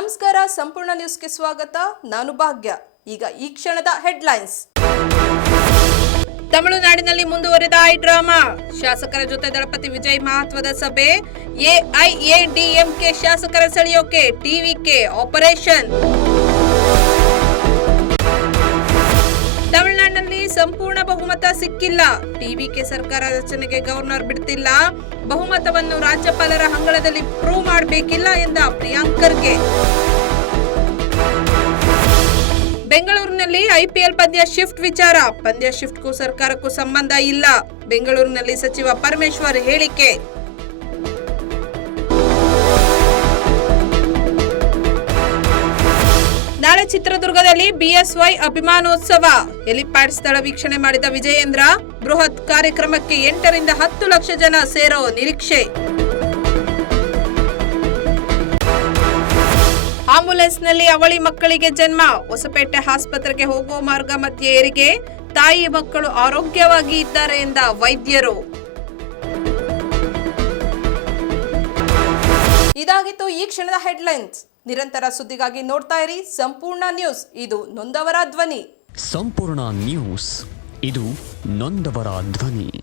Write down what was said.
ನಮಸ್ಕಾರ, ಸಂಪೂರ್ಣ ನ್ಯೂಸ್ಗೆ ಸ್ವಾಗತ. ನಾನು ಭಾಗ್ಯ. ಈಗ ಈ ಕ್ಷಣದ ಹೆಡ್ಲೈನ್ಸ್. ತಮಿಳುನಾಡಿನಲ್ಲಿ ಮುಂದುವರೆದ ಐ ಡ್ರಾಮಾ. ಶಾಸಕರ ಜೊತೆ ದಳಪತಿ ವಿಜಯ್ ಮಹತ್ವದ ಸಭೆ. ಎಐಎಡಿಎಂಕೆ ಶಾಸಕರ ಸೆಳೆಯೋಕೆ ಟಿವಿಕೆ ಆಪರೇಷನ್. ತಮಿಳುನಾಡಿನಲ್ಲಿ ಸಂಪೂರ್ಣ ಬಹುಮತ ಸಿಕ್ಕಿಲ್ಲ. ಟಿವಿಕೆ ಸರ್ಕಾರ ರಚನೆಗೆ ಗವರ್ನರ್ ಬಿಡ್ತಿಲ್ಲ. ಬಹುಮತವನ್ನು ರಾಜ್ಯಪಾಲರ ಅಂಗಳದಲ್ಲಿ ಪ್ರೂವ್ ಮಾಡಬೇಕಿಲ್ಲ ಎಂದ ಪ್ರಿಯಾಂಕ್ ಖರ್ಗೆ. ಬೆಂಗಳೂರಿನಲ್ಲಿ ಐಪಿಎಲ್ ಪಂದ್ಯ ಶಿಫ್ಟ್ ವಿಚಾರ. ಪಂದ್ಯ ಶಿಫ್ಟ್ಗೂ ಸರ್ಕಾರಕ್ಕೂ ಸಂಬಂಧ ಇಲ್ಲ. ಬೆಂಗಳೂರಿನಲ್ಲಿ ಸಚಿವ ಪರಮೇಶ್ವರ್ ಹೇಳಿಕೆ. ನಾಳೆ ಚಿತ್ರದುರ್ಗದಲ್ಲಿ ಬಿಎಸ್ವೈ ಅಭಿಮಾನೋತ್ಸವ. ಹೆಲಿಪ್ಯಾಡ್ ಸ್ಥಳ ವೀಕ್ಷಣೆ ಮಾಡಿದ ವಿಜಯೇಂದ್ರ. ಬೃಹತ್ ಕಾರ್ಯಕ್ರಮಕ್ಕೆ 8 ರಿಂದ 10 ಲಕ್ಷ ಜನ ಸೇರೋ ನಿರೀಕ್ಷೆ. ಆಂಬ್ಯುಲೆನ್ಸ್ನಲ್ಲಿ ಅವಳಿ ಮಕ್ಕಳಿಗೆ ಜನ್ಮ. ಹೊಸಪೇಟೆ ಆಸ್ಪತ್ರೆಗೆ ಹೋಗುವ ಮಾರ್ಗ ಮಧ್ಯೆ ಹೆರಿಗೆ. ತಾಯಿ ಮಕ್ಕಳು ಆರೋಗ್ಯವಾಗಿ ಇದ್ದಾರೆ ಎಂದ ವೈದ್ಯರು. ಇದಾಗಿತ್ತು ಈ ಕ್ಷಣದ ಹೆಡ್ಲೈನ್ಸ್. ನಿರಂತರ ಸುದ್ದಿಗಾಗಿ ನೋಡ್ತಾ ಇರಿ ಸಂಪೂರ್ಣ ನ್ಯೂಸ್. ಇದು ನೊಂದವರ ಧ್ವನಿ. ಸಂಪೂರ್ಣ ನ್ಯೂಸ್, ಇದು ನೊಂದವರ ಧ್ವನಿ.